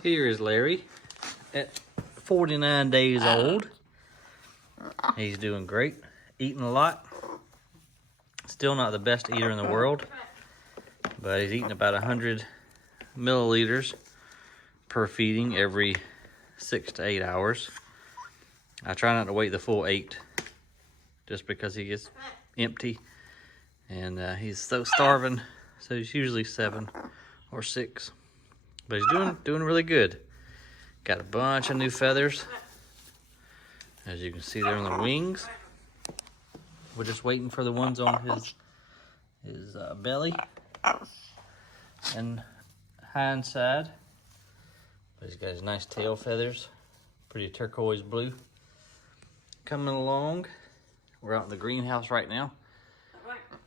Here is Larry at 49 days old. He's doing great, eating a lot. Still not the best eater in the world, but he's eating about 100 milliliters per feeding every 6 to 8 hours. I try not to wait the full 8 just because he gets empty and he's so starving, so he's usually 7 or 6. But he's doing really good. Got a bunch of new feathers, as you can see there on the wings. We're just waiting for the ones on his belly and hind side. But he's got his nice tail feathers, pretty turquoise blue. Coming along. We're out in the greenhouse right now.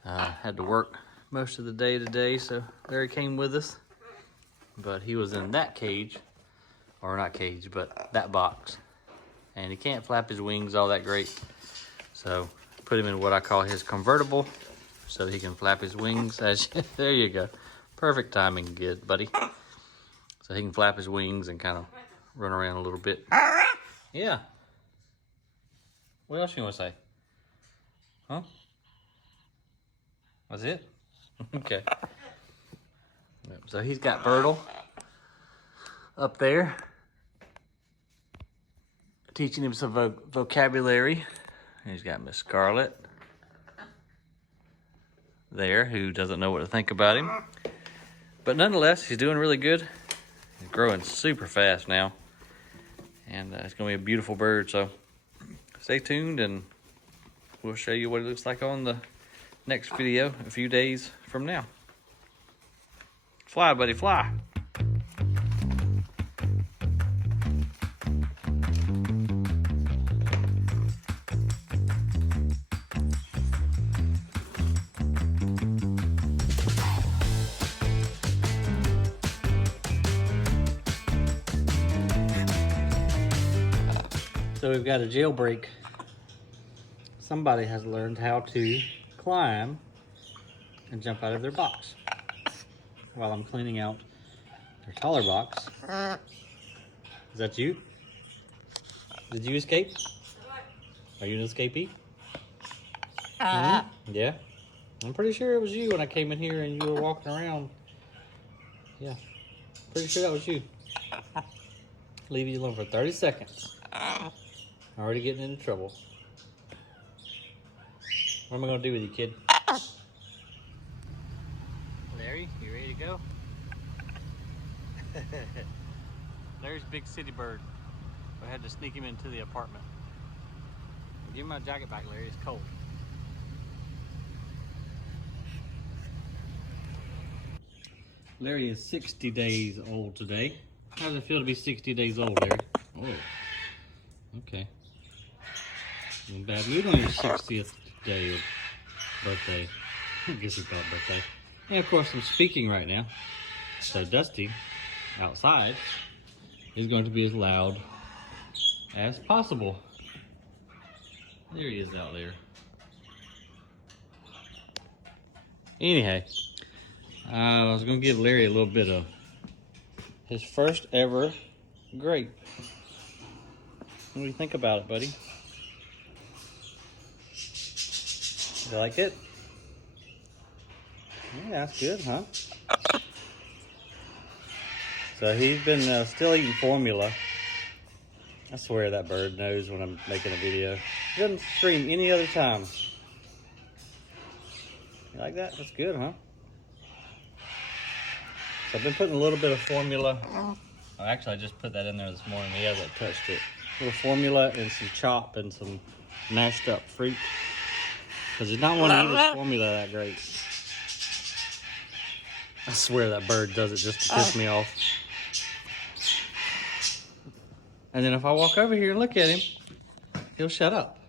Had to work most of the day today, so Larry came with us. But he was in that cage, or not cage, but that box. And he can't flap his wings all that great. So put him in what I call his convertible, so he can flap his wings. There you go. Perfect timing, good buddy. So he can flap his wings and kind of run around a little bit. Yeah. What else you want to say? Huh? That's it? Okay. So he's got Bertle up there, teaching him some vocabulary. He's got Miss Scarlet there, who doesn't know what to think about him. But nonetheless, he's doing really good. He's growing super fast now. And it's going to be a beautiful bird, so stay tuned and we'll show you what it looks like on the next video a few days from now. Fly, buddy, fly. So we've got a jailbreak. Somebody has learned how to climb and jump out of their box while I'm cleaning out their taller box. Is that you? Did you escape? Are you an escapee? Yeah. I'm pretty sure it was you when I came in here and you were walking around. Yeah. Pretty sure that was you. Leave you alone for 30 seconds. Already getting into trouble. What am I going to do with you, kid? Larry, you ready to go? Larry's a big city bird. I had to sneak him into the apartment. Give him my jacket back, Larry. It's cold. Larry is 60 days old today. How does it feel to be 60 days old, Larry? Oh, okay. In bad mood on your 60th day of birthday. I guess it's called birthday. And of course I'm speaking right now. So Dusty, outside, is going to be as loud as possible. There he is out there. Anyhow, I was going to give Larry a little bit of his first ever grape. What do you think about it, buddy? You like it? Yeah, that's good, huh? So he's been still eating formula. I swear that bird knows when I'm making a video. He doesn't scream any other time. You like that? That's good, huh? So I've been putting a little bit of formula. Oh, actually, I just put that in there this morning. He hasn't touched it. A little formula and some chop and some mashed up fruit. Because he's not wanting to eat his formula that great. I swear that bird does it just to piss me off. And then if I walk over here and look at him, he'll shut up.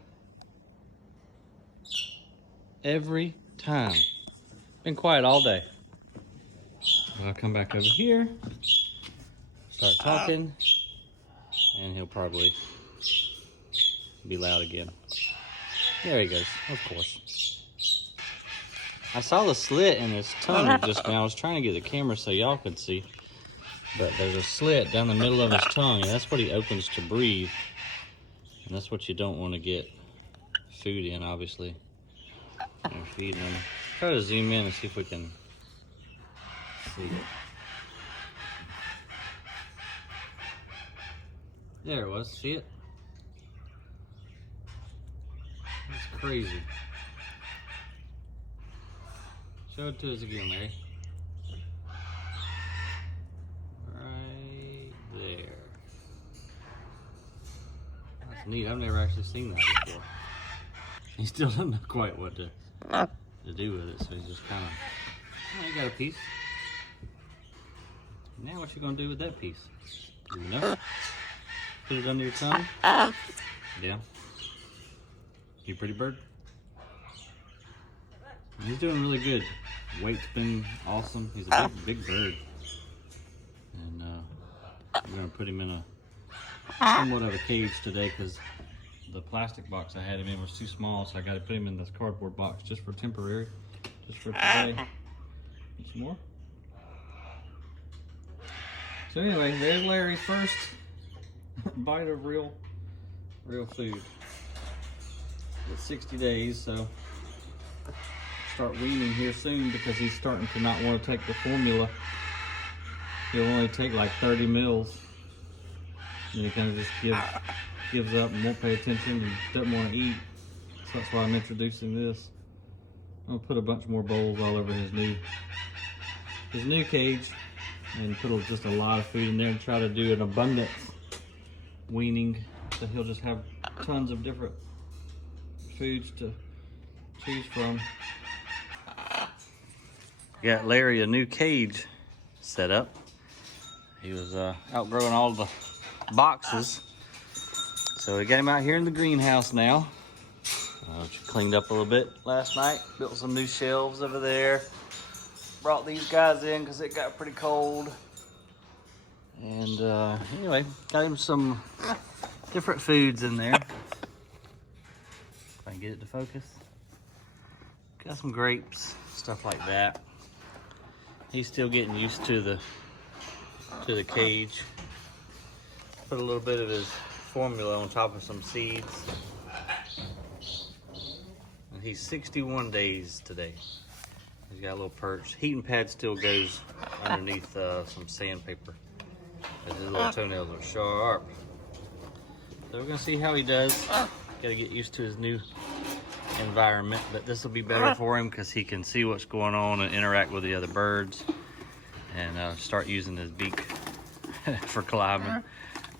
Every time. Been quiet all day. I'll come back over here, start talking, and he'll probably be loud again. There he goes, of course. I saw the slit in his tongue just now. I was trying to get the camera so y'all could see. But there's a slit down the middle of his tongue, and that's what he opens to breathe. And that's what you don't want to get food in, obviously. You're feeding him. Try to zoom in and see if we can see it. There it was. See it? That's crazy. Show it to us again, Larry. Right there. That's neat. I've never actually seen that before. He still doesn't know quite what to do with it, so he's just kind of, oh, you got a piece. Now what you gonna do with that piece? Do you know? Put it under your tongue? Yeah. You pretty bird? He's doing really good. Weight's been awesome. He's a big bird. And we're gonna put him in a somewhat of a cage today because the plastic box I had him in was too small, so I gotta put him in this cardboard box just for temporary, just for today. Need some more? So anyway, there's Larry's first bite of real food. It's 60 days, so start weaning here soon because he's starting to not want to take the formula. He'll only take like 30 mils, and he kind of just gives up and won't pay attention and doesn't want to eat. So that's why I'm introducing this. I'm gonna put a bunch more bowls all over his new cage and put just a lot of food in there and try to do an abundant weaning, so he'll just have tons of different foods to choose from. Got Larry a new cage set up. He was outgrowing all the boxes, so we got him out here in the greenhouse now. Cleaned up a little bit last night, built some new shelves over there, brought these guys in because it got pretty cold. And anyway, got him some different foods in there. If I can get it to focus. Got some grapes, stuff like that. He's still getting used to the cage. Put a little bit of his formula on top of some seeds. And he's 61 days today. He's got a little perch. Heating pad still goes underneath some sandpaper, because his little toenails are sharp. So we're gonna see how he does. Gotta get used to his new environment, but this will be better for him because he can see what's going on and interact with the other birds, and start using his beak for climbing.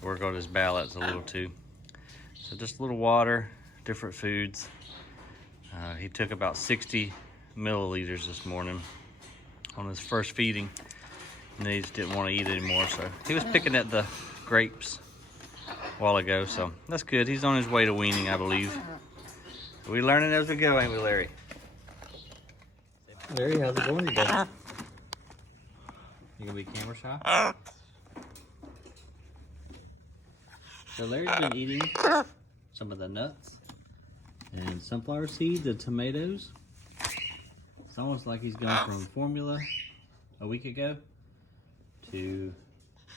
Work on his balance a little too. So just a little water, different foods. He took about 60 milliliters this morning on his first feeding, and he just didn't want to eat anymore, so he was picking at the grapes a while ago, so that's good. He's on his way to weaning, I believe. We're learning as we go, ain't we, Larry? Larry, how's it going today? You gonna be camera shy? So Larry's been eating some of the nuts and sunflower seeds and tomatoes. It's almost like he's gone from formula a week ago to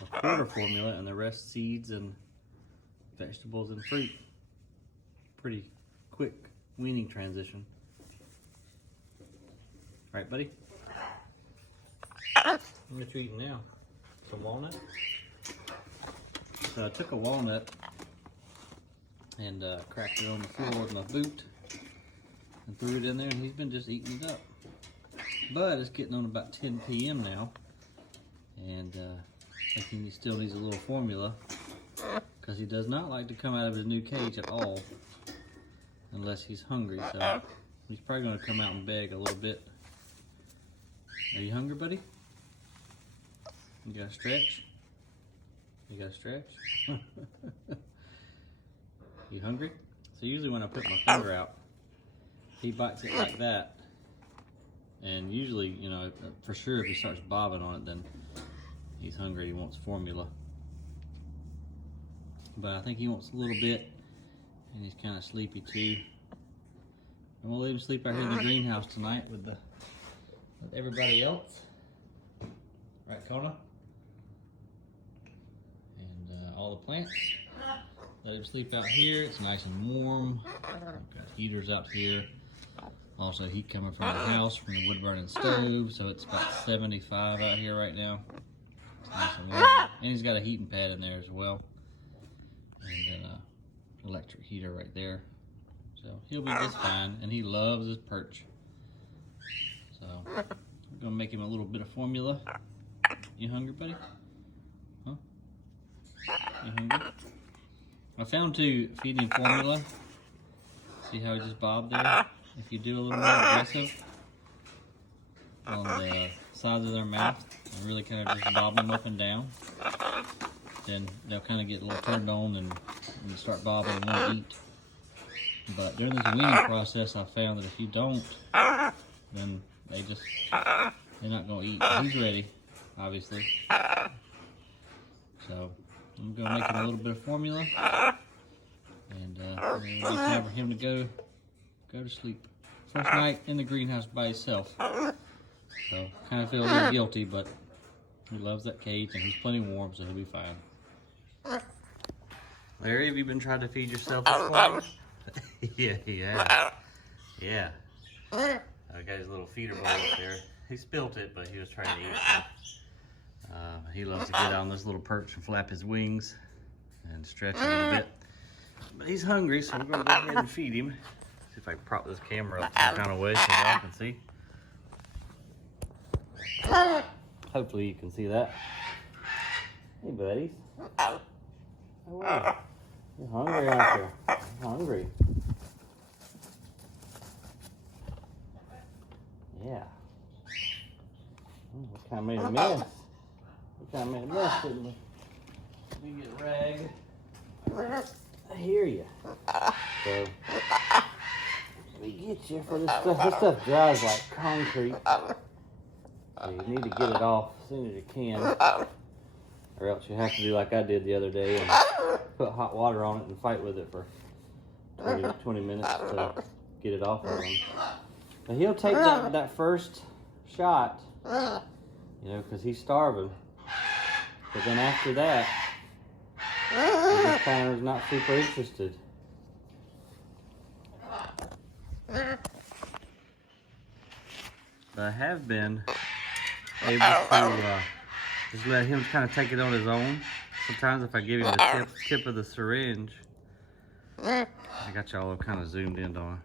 a quarter formula and the rest seeds and vegetables and fruit. Pretty quick weaning transition. Right, buddy? What you eating now? Some walnut? So I took a walnut and cracked it on the floor with my boot and threw it in there, and he's been just eating it up. But it's getting on about 10 p.m. now, and I think he still needs a little formula because he does not like to come out of his new cage at all unless he's hungry. So he's probably going to come out and beg a little bit. Are you hungry, buddy? You got to stretch? You got to stretch? You hungry? So usually when I put my finger out, he bites it like that. And usually, you know, for sure if he starts bobbing on it, then he's hungry, he wants formula. But I think he wants a little bit, and he's kind of sleepy too. And we'll let him sleep out here in the greenhouse tonight with everybody else. Right, Kona? all the plants. Let him sleep out here. It's nice and warm. I've got heaters out here. Also heat coming from the house from the wood burning stove, so it's about 75 out here right now. It's nice and warm. And he's got a heating pad in there as well. And then an electric heater right there. So he'll be just fine, and he loves his perch. So I'm gonna make him a little bit of formula. You hungry, buddy? Huh? You hungry? I found to feed him formula. See how he just bobbed there? If you do a little more aggressive on the sides of their mouth and really kind of just bob them up and down, then they'll kind of get a little turned on and start bobbing and want to eat. But during this weaning process, I found that if you don't, then they're not going to eat. But he's ready, obviously. So I'm going to make him a little bit of formula, and it's time for him to go to sleep. First night in the greenhouse by himself. So kind of feel a little guilty, but he loves that cage and he's plenty warm, so he'll be fine. Larry, have you been trying to feed yourself this morning? Yeah. I got his little feeder bowl up there. He spilt it, but he was trying to eat it. He loves to get on this little perch and flap his wings and stretch a little bit. But he's hungry, so we're going to go ahead and feed him. See if I can prop this camera up some kind of way so y'all can see. Hopefully you can see that. Hey, buddies. How are you? You're hungry, aren't you? You're hungry. Yeah. We kind of made a mess. Didn't we? Let me get a rag. I hear you. So, let me get you for this stuff. This stuff dries like concrete. So you need to get it off as soon as you can. Or else you have to do like I did the other day and put hot water on it and fight with it for 20 minutes to get it off of him. But he'll take that first shot, you know, because he's starving. But then after that, he just kind of is not super interested. But I have been able to just let him kind of take it on his own. Sometimes if I give him the tip of the syringe, I got y'all kind of zoomed in on.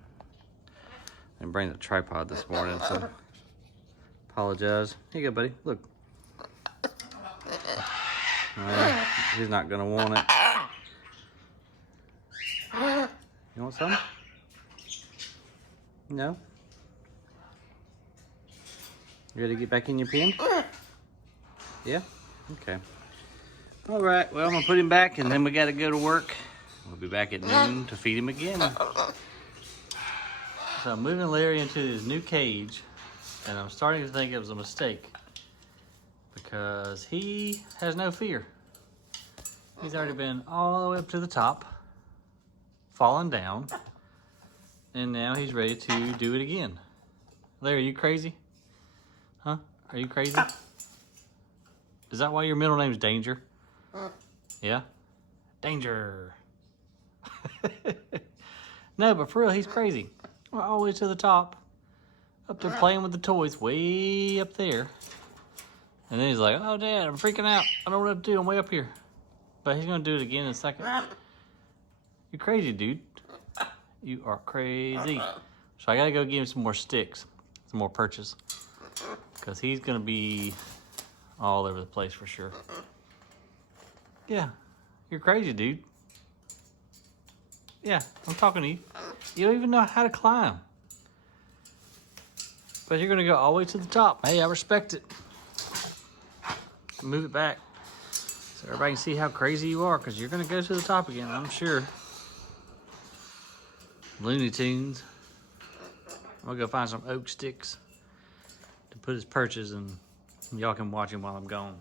And bring the tripod this morning, so apologize. Here you go, buddy. Look. He's not gonna want it. You want some? No? You ready to get back in your pen? Yeah? Okay. All right, well, I'm gonna put him back and then we gotta go to work. We'll be back at noon to feed him again. So I'm moving Larry into his new cage, and I'm starting to think it was a mistake because he has no fear. He's already been all the way up to the top, fallen down, and now he's ready to do it again. Larry, are you crazy? Huh? Are you crazy? Is that why your middle name's Danger? Yeah? Danger. No, but for real, he's crazy. We're all the way to the top, up there playing with the toys, way up there. And then he's like, oh, Dad, I'm freaking out. I don't know what to do. I'm way up here. But he's going to do it again in a second. You're crazy, dude. You are crazy. So I got to go get him some more sticks, some more perches, because he's going to be all over the place for sure. Yeah, you're crazy, dude. Yeah, I'm talking to you. You don't even know how to climb. But you're gonna go all the way to the top. Hey, I respect it. Move it back so everybody can see how crazy you are, because you're gonna go to the top again, I'm sure. Looney Tunes. I'm gonna go find some oak sticks to put his perches in, and y'all can watch him while I'm gone.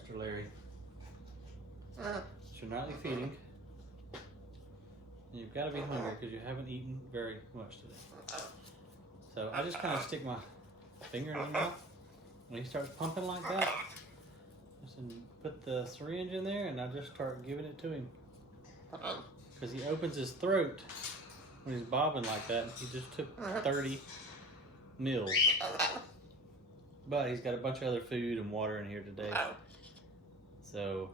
Mr. Larry. You're nightly feeding. You've got to be hungry because you haven't eaten very much today. So I just kind of stick my finger in his mouth. When he starts pumping like that, I just put the syringe in there and I just start giving it to him. Because he opens his throat when he's bobbing like that. He just took 30 mils. But he's got a bunch of other food and water in here today. So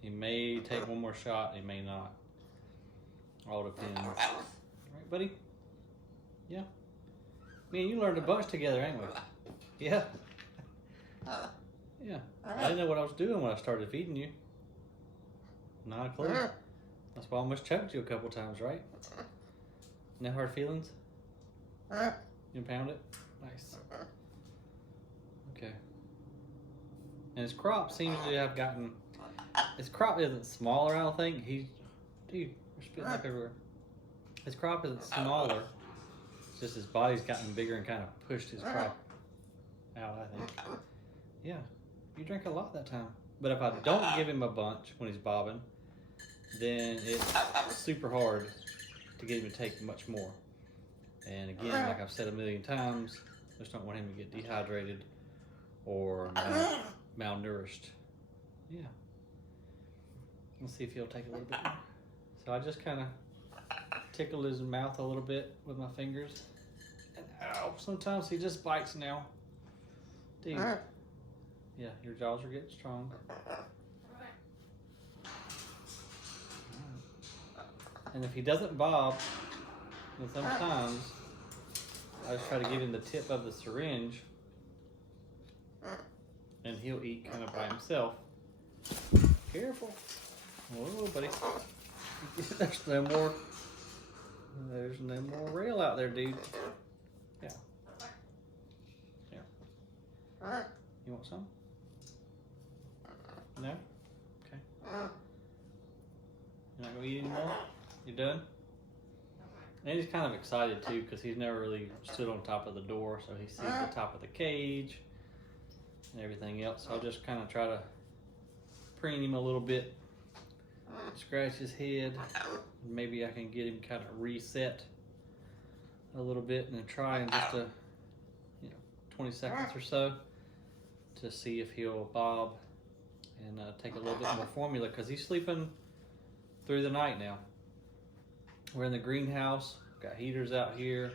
he may take one more shot, he may not. All depends. Right, buddy? Yeah? Me and you learned a bunch together, ain't we? Yeah? Yeah. I didn't know what I was doing when I started feeding you. Not a clue. That's why I almost choked you a couple times, right? No hard feelings? You pound it? Nice. Okay. And his crop seems to have gotten... His crop isn't smaller, I don't think. Dude, you're spitting up everywhere. His crop isn't smaller. It's just his body's gotten bigger and kind of pushed his crop out, I think. Yeah, you drank a lot that time. But if I don't give him a bunch when he's bobbing, then it's super hard to get him to take much more. And again, like I've said a million times, I just don't want him to get dehydrated or malnourished. Yeah. Let's see if he'll take a little bit more. So I just kind of tickle his mouth a little bit with my fingers. And ow, sometimes he just bites now. Dude. Yeah, your jaws are getting strong. And if he doesn't bob, then sometimes I just try to give him the tip of the syringe and he'll eat kind of by himself. Careful. Whoa, buddy. There's no more rail out there, dude. Yeah. Yeah. You want some? No? Okay. You're not gonna eat anymore? You done? And he's kind of excited too because he's never really stood on top of the door, so he sees the top of the cage and everything else. So I'll just kind of try to preen him a little bit, scratch his head. Maybe I can get him kind of reset a little bit and then try in just 20 seconds or so to see if he'll bob and take a little bit more formula because he's sleeping through the night now. We're in the greenhouse, got heaters out here,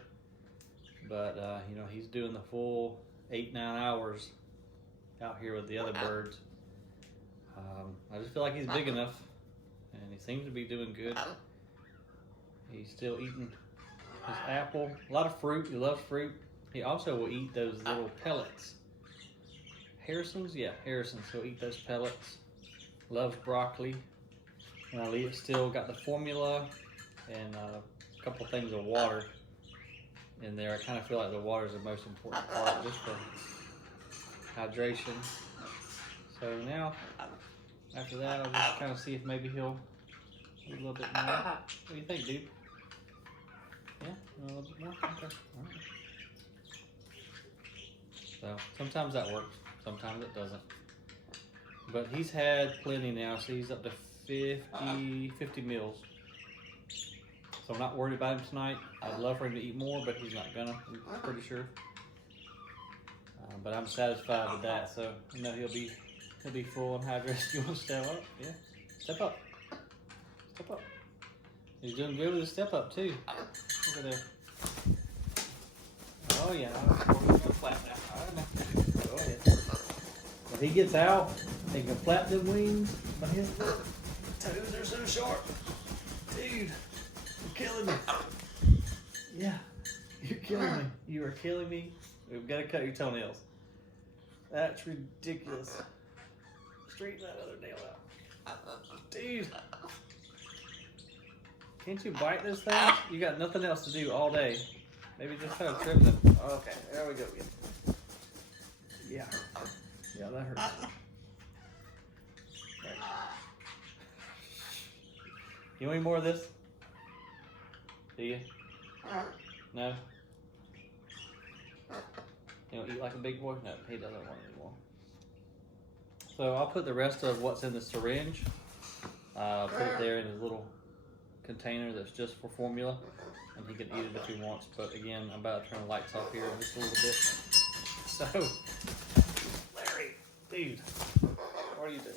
but he's doing the full 8-9 hours out here with the other birds. I just feel like he's big enough and he seems to be doing good. He's still eating his apple, a lot of fruit. He loves fruit. He also will eat those little pellets. Harrison's? Yeah, Harrison's. He'll eat those pellets. Loves broccoli. And I leave it still. Got the formula and a couple things of water in there. I kind of feel like the water is the most important part just for hydration. So now, after that, I'll just kind of see if maybe he'll eat a little bit more. What do you think, dude? Yeah? A little bit more? Okay. All right. So sometimes that works, sometimes it doesn't. But he's had plenty now, so he's up to 50 meals. So I'm not worried about him tonight. I'd love for him to eat more, but he's not gonna, I'm pretty sure. But I'm satisfied with that, so he'll be full and hydrated. You want to step up? Yeah. Step up. Step up. He's doing good with the step up too. Look at there. Oh yeah. Flap now. All right, now. Go ahead. When he gets out, he can flap them wings, but his toes are so sharp. Dude, you're killing me. Yeah, you're killing me. You are killing me. We've got to cut your toenails. That's ridiculous. Straighten that other nail out. Dude. Can't you bite this thing? You got nothing else to do all day. Maybe just try to trim them. Okay, there we go again. Yeah. Yeah, that hurts. Right. You want any more of this? Do you? No? You don't eat like a big boy? No, he doesn't want any more. So I'll put the rest of what's in the syringe, put it there in his little container that's just for formula, and he can eat it if he wants. But again, I'm about to turn the lights off here just a little bit. So, Larry, dude, what are you doing?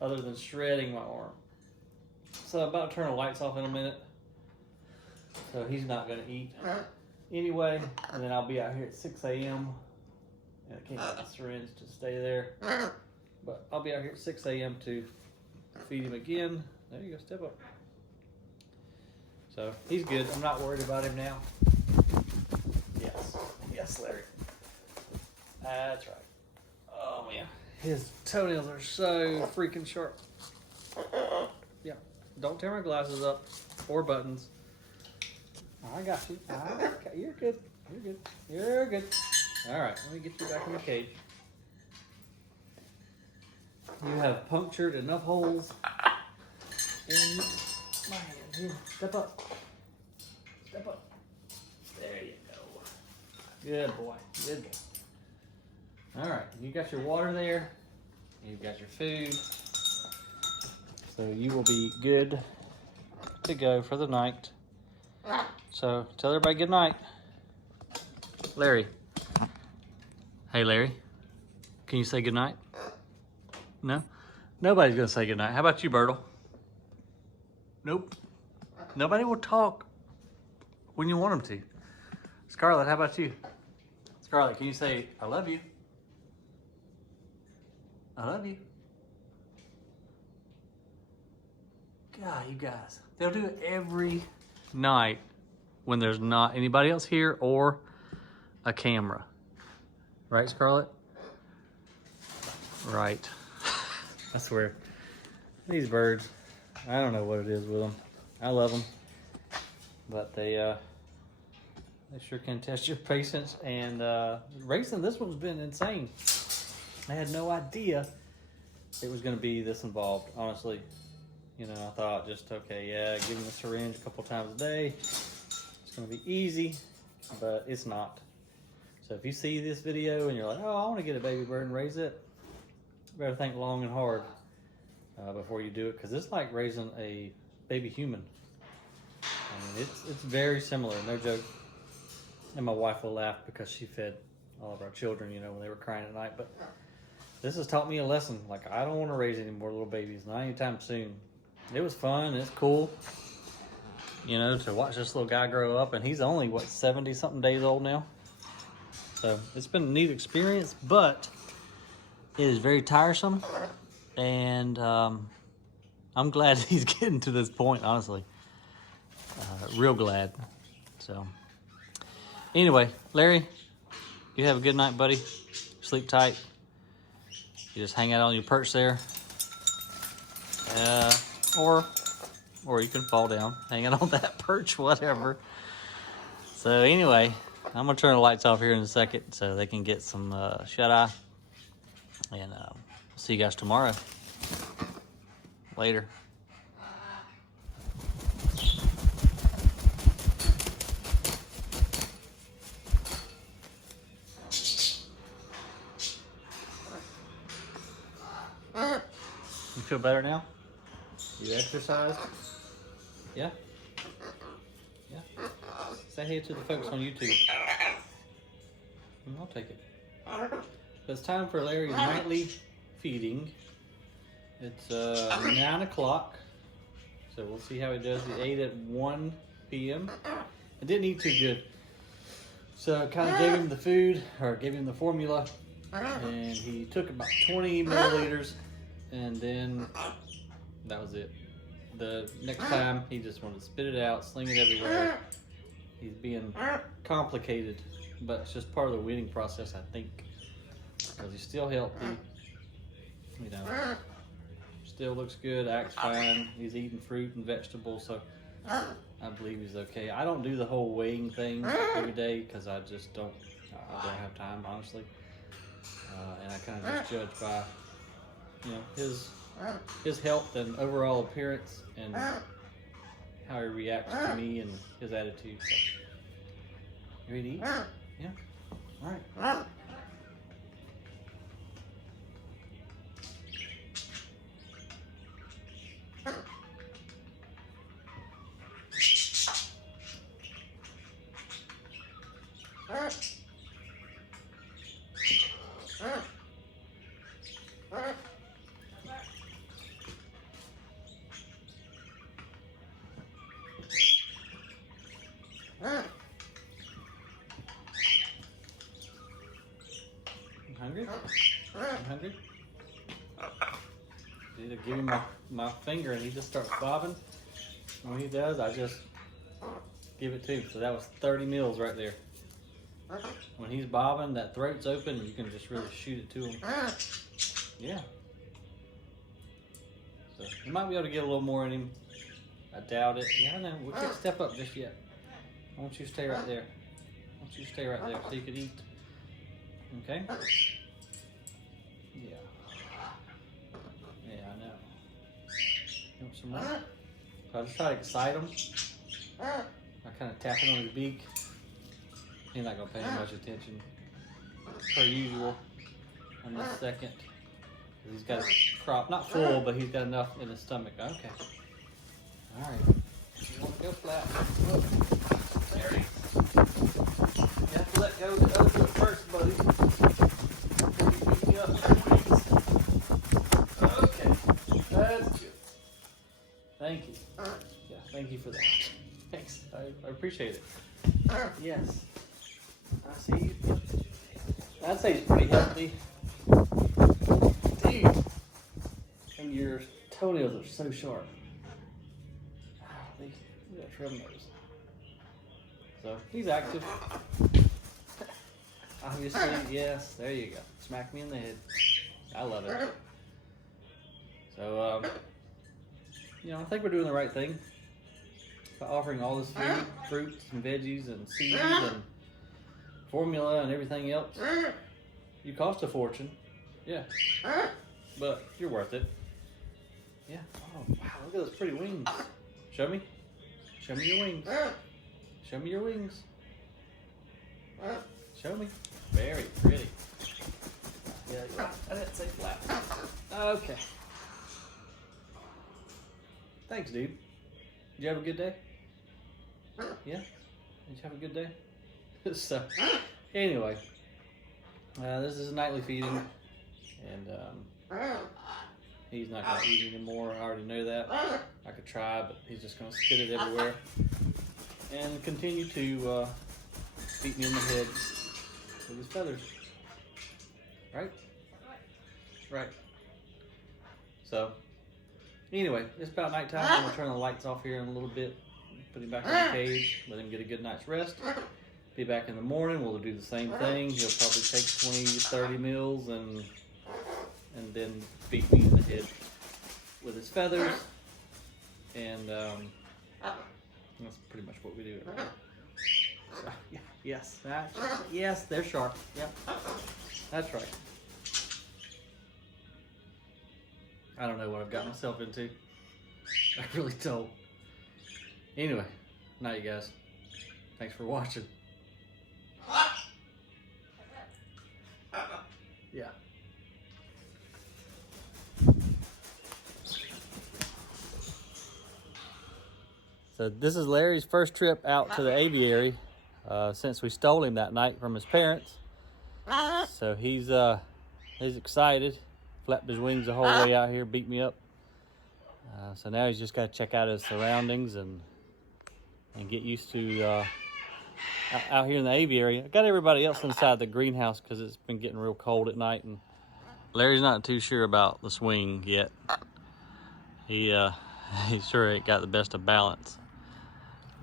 Other than shredding my arm. So I'm about to turn the lights off in a minute. So he's not gonna eat anyway, and then I'll be out here at 6 a.m. and I can't get the syringe to stay there. But I'll be out here at 6 a.m. to feed him again. There you go, step up. So he's good. I'm not worried about him now. Yes. Yes, Larry. That's right. Oh man. His toenails are so freaking sharp. Yeah. Don't tear my glasses up or buttons. I got you. You're good. You're good. You're good. Alright, let me get you back in the cage. You have punctured enough holes in my hand. Here, step up. Step up. There you go. Good boy. Good boy. Alright, you got your water there. You've got your food. So you will be good to go for the night. So tell everybody good night. Larry. Hey Larry. Can you say good night? No? Nobody's gonna say good night. How about you, Bertle? Nope. Nobody will talk when you want them to. Scarlett, how about you? Scarlett, can you say, I love you? I love you. God, you guys. They'll do it every night when there's not anybody else here or a camera. Right, Scarlett? Right. I swear. These birds, I don't know what it is with them. I love them. But they sure can test your patience. And racing this one's been insane. I had no idea it was going to be this involved, honestly. You know, I thought just, okay, yeah, give him a syringe a couple times a day. It's going to be easy, but it's not. So if you see this video and you're like, oh, I want to get a baby bird and raise it, you better think long and hard before you do it, because it's like raising a baby human. I mean, it's very similar, no joke. And my wife will laugh because she fed all of our children, you know, when they were crying at night. But this has taught me a lesson. Like, I don't want to raise any more little babies, not anytime soon. It was fun, it's cool, you know, to watch this little guy grow up. And he's only, what, 70-something days old now? So it's been a neat experience, but it is very tiresome. And I'm glad he's getting to this point, honestly. Real glad. So anyway, Larry, you have a good night, buddy. Sleep tight. You just hang out on your perch there. Or you can fall down, hanging on that perch, whatever. So anyway, I'm gonna turn the lights off here in a second so they can get some shut-eye. And see you guys tomorrow. Later. You feel better now? You exercised? Yeah? Yeah? Say hey to the folks on YouTube. I'll take it. So it's time for Larry's nightly feeding. It's 9 o'clock. So we'll see how he does. He ate at 1 p.m. I didn't eat too good. So I kind of gave him the food, or gave him the formula, and he took about 20 milliliters, and then that was it. The next time, he just wanted to spit it out, sling it everywhere. He's being complicated, but it's just part of the weaning process, I think. Because he's still healthy, you know, still looks good, acts fine. He's eating fruit and vegetables, so I believe he's okay. I don't do the whole weighing thing every day because I just don't have time, honestly. And I kind of just judge by, you know, his health and overall appearance and how he reacts to me and his attitude. So, you ready to eat? Yeah? All right. Either give him my finger and he just starts bobbing. When he does, I just give it to him. So that was 30 mils right there. When he's bobbing, that throat's open and you can just really shoot it to him. Yeah. So you might be able to get a little more in him. I doubt it. Yeah, I know. We can't step up just yet. I want you to stay right there. I want you to stay right there so you can eat. Okay? Yeah. Yeah, I know. You want some more? So I just try to excite him. I kind of tap him on his beak. He's not going to pay much attention, per usual, in this second. He's got his crop, not full, but he's got enough in his stomach. Okay. All right. You want to go flat? Whoa. There he is. You have to let go of the other foot first, buddy. Beat me up. Okay. That's good. Thank you. Yeah, thank you for that. Thanks. I appreciate it. Yes. I see you. I'd say he's pretty healthy. Dude. And your toenails are so sharp. Look at that trim nose. So, he's active. Obviously, yes. There you go. Smack me in the head. I love it. So, you know, I think we're doing the right thing by offering all this food, fruits and veggies and seeds and formula and everything else. You cost a fortune. Yeah. But you're worth it. Yeah. Oh, wow. Look at those pretty wings. Show me. Show me your wings. Show me your wings. Show me. Very pretty. Yeah, I didn't say flat. Okay. Thanks, dude. Did you have a good day? Yeah? Did you have a good day? So, anyway. This is nightly feeding. And, he's not going to eat anymore. I already know that. I could try, but he's just going to spit it everywhere. And continue to beat me in the head with his feathers. Right? Right. So, anyway, it's about nighttime. I'm going to turn the lights off here in a little bit. Put him back in the cage. Let him get a good night's rest. Be back in the morning. We'll do the same thing. He'll probably take 20 to 30 mils and then beat me in the head with his feathers. And that's pretty much what we do. So, yeah, yes, yes, they're sharp. Yep, that's right. I don't know what I've got myself into. I really don't. Anyway, night, you guys. Thanks for watching. Yeah. So this is Larry's first trip out to the aviary since we stole him that night from his parents. So he's excited. Flapped his wings the whole way out here, beat me up. So now he's just got to check out his surroundings and get used to out here in the aviary. I got everybody else inside the greenhouse because it's been getting real cold at night, and Larry's not too sure about the swing yet. He sure ain't got the best of balance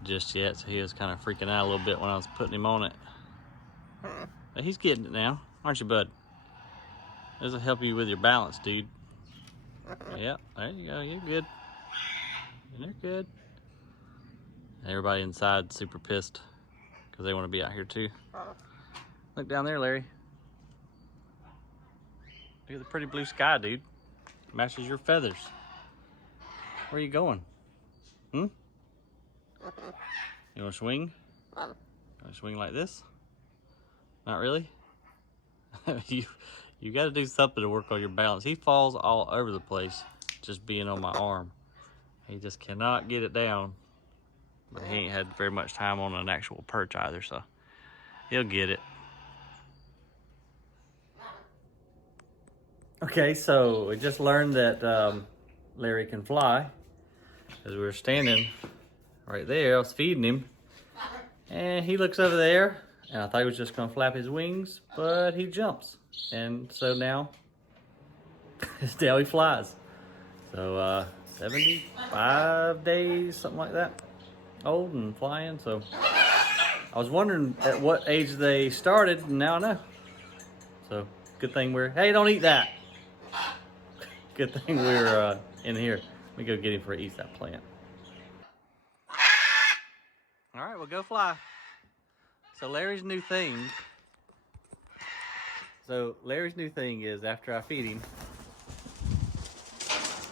just yet, so he was kind of freaking out a little bit when I was putting him on it. But he's getting it now, aren't you, bud? This will help you with your balance, dude. Yep, there you go. You're good. You're good. Everybody inside super pissed because they want to be out here too. Look down there, Larry. Look at the pretty blue sky, dude. Matches your feathers. Where are you going? You want to swing? You want to swing like this? Not really? You got to do something to work on your balance. He falls all over the place just being on my arm. He just cannot get it down. But he ain't had very much time on an actual perch either, so he'll get it. Okay, so we just learned that Larry can fly. As we were standing right there, I was feeding him. And he looks over there, and I thought he was just gonna flap his wings, but he jumms. And so now he flies. So 75 days, something like that, old and flying. So I was wondering at what age they started, and now I know. So good thing we're, hey, don't eat that. Good thing we're in here. Let me go get him before he eats that plant. All right, well, go fly. So Larry's new thing is after I feed him,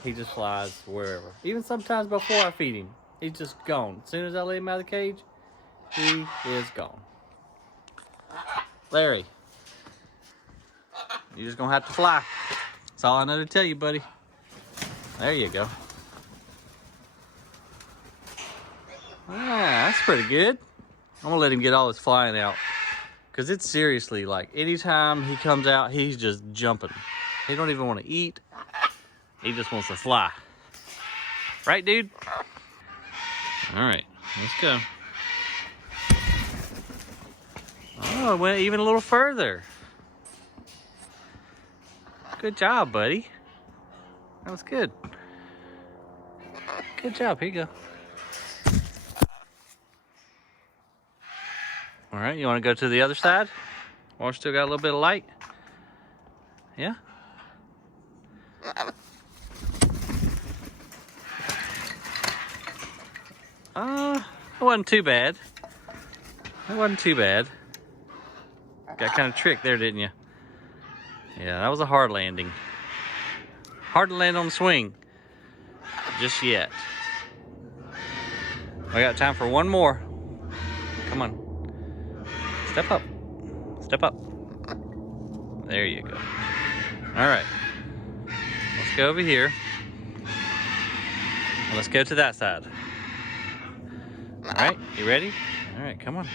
he just flies wherever. Even sometimes before I feed him, he's just gone. As soon as I let him out of the cage, he is gone. Larry, you're just gonna have to fly. That's all I know to tell you, buddy. There you go. Ah, that's pretty good. I'm gonna let him get all his flying out, because it's seriously like anytime he comes out, he's just jumping. He don't even want to eat. He just wants to fly. Right, dude? All right, let's go. Oh, it went even a little further. Good job, buddy. That was good. Good job. Here you go. All right, you want to go to the other side? Or still got a little bit of light? Yeah? It wasn't too bad. It wasn't too bad. Got kind of tricked there, didn't you? Yeah, that was a hard landing. Hard to land on the swing. Just yet. I got time for one more. Come on. Step up. Step up. There you go. All right. Let's go over here. And let's go to that side. All right, you ready? All right, come on.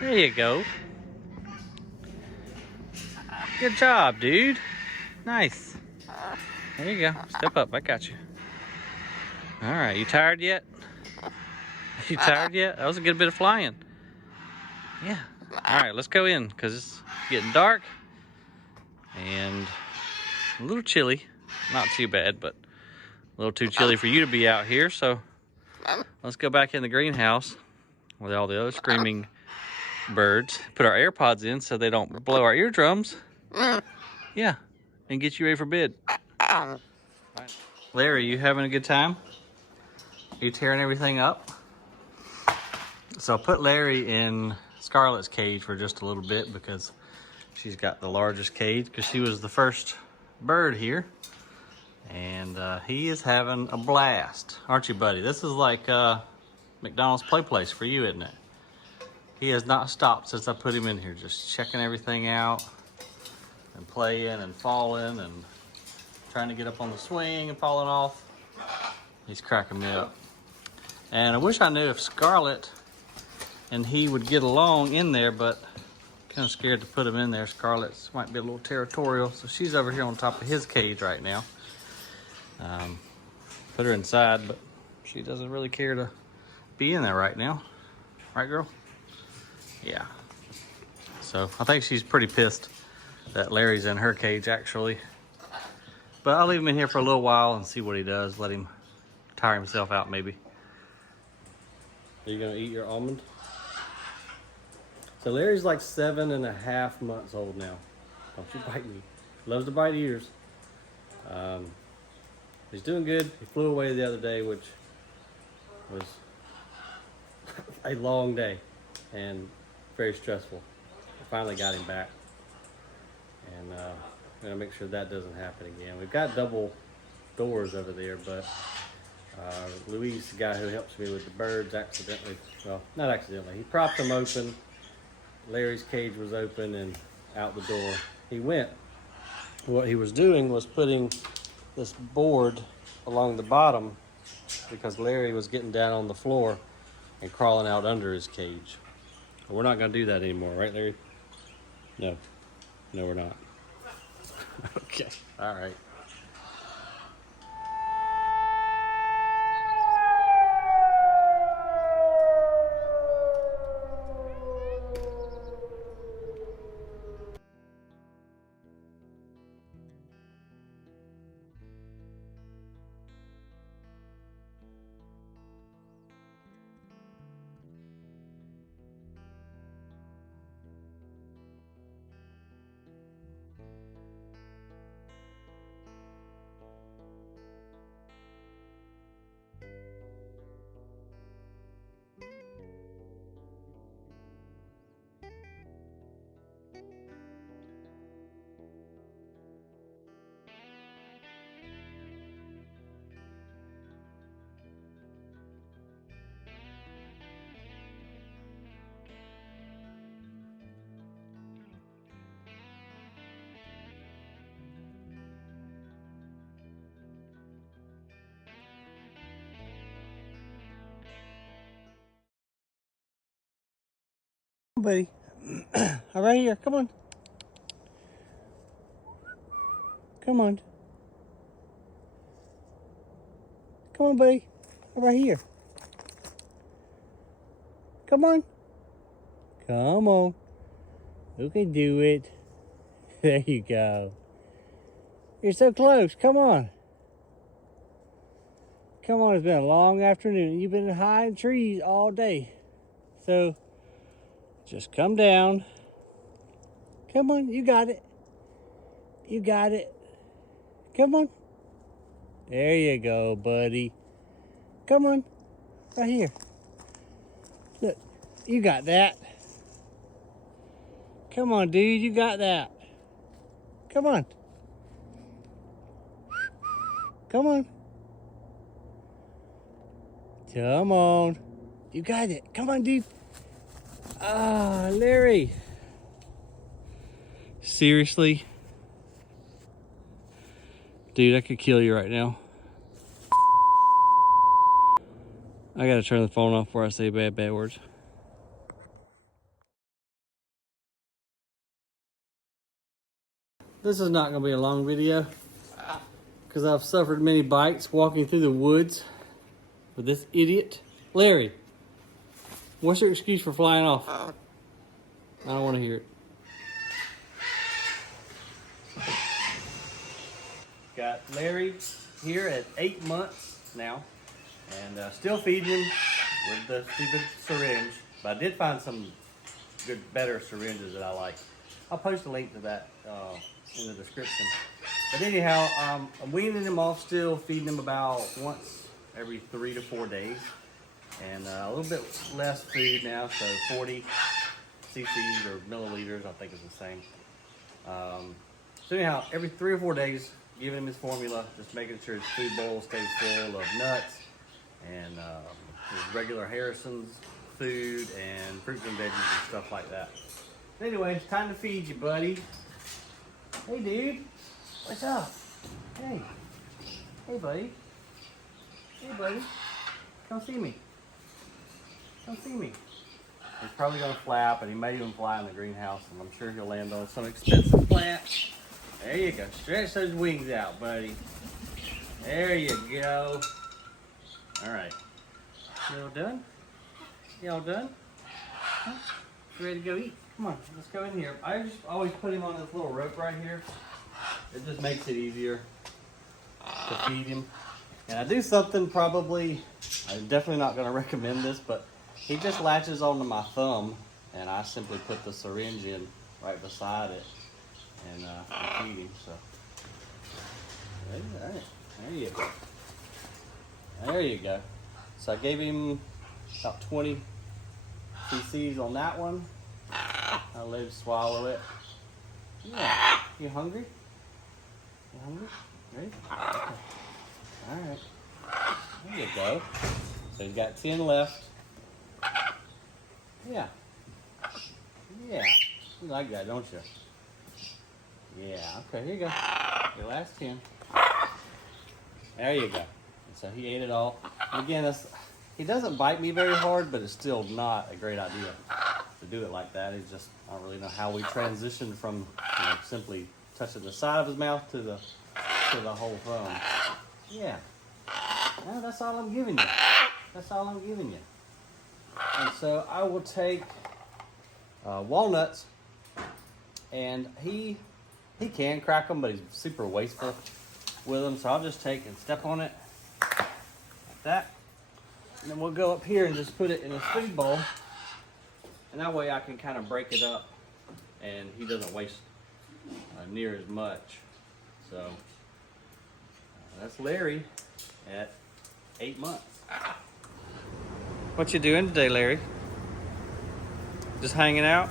There you go. Good job, dude. Nice. There you go. Step up, I got you. All right, you tired yet? You tired yet? That was a good bit of flying. Yeah. All right, let's go in, because it's getting dark and a little chilly. Not too bad, but a little too chilly for you to be out here. So let's go back in the greenhouse with all the other screaming birds. Put our AirPods in so they don't blow our eardrums. Yeah, and get you ready for bed. Larry, you having a good time? Are you tearing everything up? So I put Larry in Scarlett's cage for just a little bit because she's got the largest cage, because she was the first bird here. And he is having a blast. Aren't you, buddy? This is like McDonald's play place for you, isn't it? He has not stopped since I put him in here, just checking everything out and playing and falling and trying to get up on the swing and falling off. He's cracking me up. And I wish I knew if Scarlett and he would get along in there, but kind of scared to put him in there. Scarlett's might be a little territorial, so she's over here on top of his cage right now. Put her inside, but she doesn't really care to be in there right now. Right, girl? Yeah. So I think she's pretty pissed that Larry's in her cage, actually. But I'll leave him in here for a little while and see what he does. Let him tire himself out, maybe. Are you gonna eat your almond? So Larry's like 7.5 months old now. Don't you bite me. Loves to bite ears. He's doing good. He flew away the other day, which was a long day and very stressful. I finally got him back. And I'm gonna make sure that doesn't happen again. We've got double doors over there, but Luis, the guy who helps me with the birds, accidentally, well, not accidentally, he propped them open. Larry's cage was open and out the door he went. What he was doing was putting this board along the bottom because Larry was getting down on the floor and crawling out under his cage. But we're not going to do that anymore, right, Larry? No, we're not. Okay, all right. Buddy. Right here. Come on. Come on. Come on, buddy. Right here. Come on. Come on. Who can do it? There you go. You're so close. Come on. Come on. It's been a long afternoon. You've been high in trees all day. So, just come down. Come on. You got it. You got it. Come on. There you go, buddy. Come on. Right here. Look. You got that. Come on, dude. You got that. Come on. Come on. Come on. You got it. Come on, dude. Ah, Larry. Seriously? Dude, I could kill you right now. I gotta turn the phone off before I say bad words. This is not gonna be a long video because I've suffered many bites walking through the woods with this idiot. Larry, what's your excuse for flying off? I don't want to hear it. Got Larry here at 8 months now, and still feeding him with the stupid syringe. But I did find some good, better syringes that I like. I'll post a link to that in the description. But anyhow, I'm weaning him off still, feeding him about once every 3 to 4 days. And a little bit less food now, so 40 cc's or milliliters, I think is the same. So anyhow, every 3 or 4 days, giving him his formula, just making sure his food bowl stays full of nuts and his regular Harrison's food and fruits and veggies and stuff like that. Anyway, it's time to feed you, buddy. Hey, dude. What's up? Hey. Hey, buddy. Hey, buddy. Come see me. Come see me. He's probably going to flap, and he may even fly in the greenhouse, and I'm sure he'll land on some expensive plant. There you go. Stretch those wings out, buddy. There you go. All right. You all done? You all done? Huh? You ready to go eat? Come on, let's go in here. I just always put him on this little rope right here. It just makes it easier to feed him. And I do something probably, I'm definitely not going to recommend this, but he just latches onto my thumb, and I simply put the syringe in right beside it and feed him. So, all right, there you go. There you go. So I gave him about 20 cc's on that one. I'll let him swallow it. Yeah. You hungry? You hungry? Ready? Okay. All right. There you go. So he's got 10 left. Yeah. Yeah. You like that, don't you? Yeah. Okay, here you go. Your last 10. There you go. And so he ate it all. And again, he doesn't bite me very hard, but it's still not a great idea to do it like that. It's just, I don't really know how we transitioned from simply touching the side of his mouth to the whole thumb. Yeah. Well, that's all I'm giving you. That's all I'm giving you. And so I will take walnuts, and he can crack them, but he's super wasteful with them. So I'll just take and step on it like that. And then we'll go up here and just put it in a food bowl. And that way I can kind of break it up and he doesn't waste near as much. So that's Larry at 8 months. What you doing today, Larry? Just hanging out?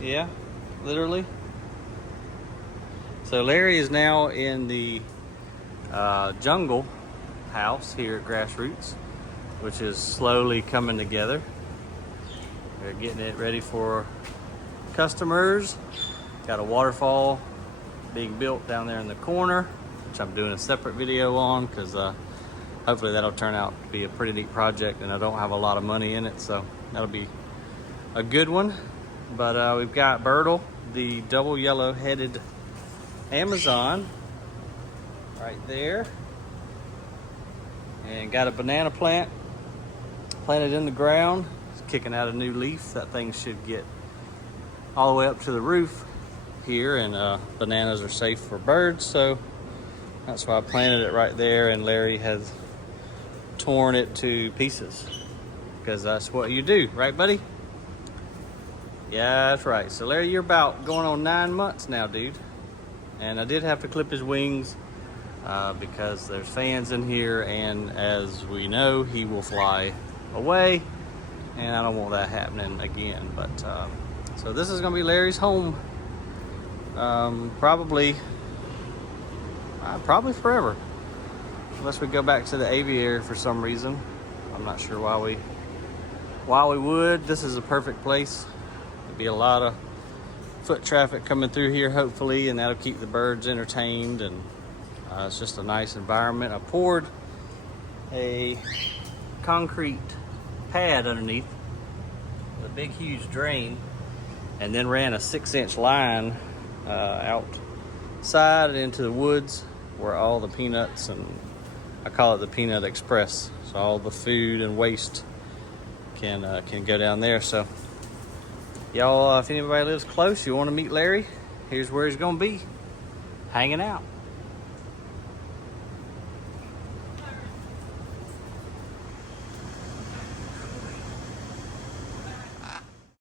Yeah, literally. So Larry is now in the jungle house here at Grassroots, which is slowly coming together. They're getting it ready for customers. Got a waterfall being built down there in the corner, which I'm doing a separate video on because hopefully that'll turn out to be a pretty neat project, and I don't have a lot of money in it, so that'll be a good one. But we've got Bertle, the double yellow-headed Amazon, right there. And got a banana plant planted in the ground. It's kicking out a new leaf. That thing should get all the way up to the roof here, and bananas are safe for birds, so that's why I planted it right there. And Larry has torn it to pieces because that's what you do, right, buddy? Yeah, that's right. So Larry, you're about going on 9 months now, dude. And I did have to clip his wings because there's fans in here, and as we know, he will fly away, and I don't want that happening again. But so this is gonna be Larry's home, probably forever, unless we go back to the aviary for some reason. I'm not sure why we would. This is a perfect place. There'll be a lot of foot traffic coming through here, hopefully, and that'll keep the birds entertained, and it's just a nice environment. I poured a concrete pad underneath with a big huge drain, and then ran a 6-inch line outside and into the woods where all the peanuts, and I call it the Peanut Express, so all the food and waste can go down there. So y'all, if anybody lives close, you want to meet Larry, here's where he's gonna be hanging out.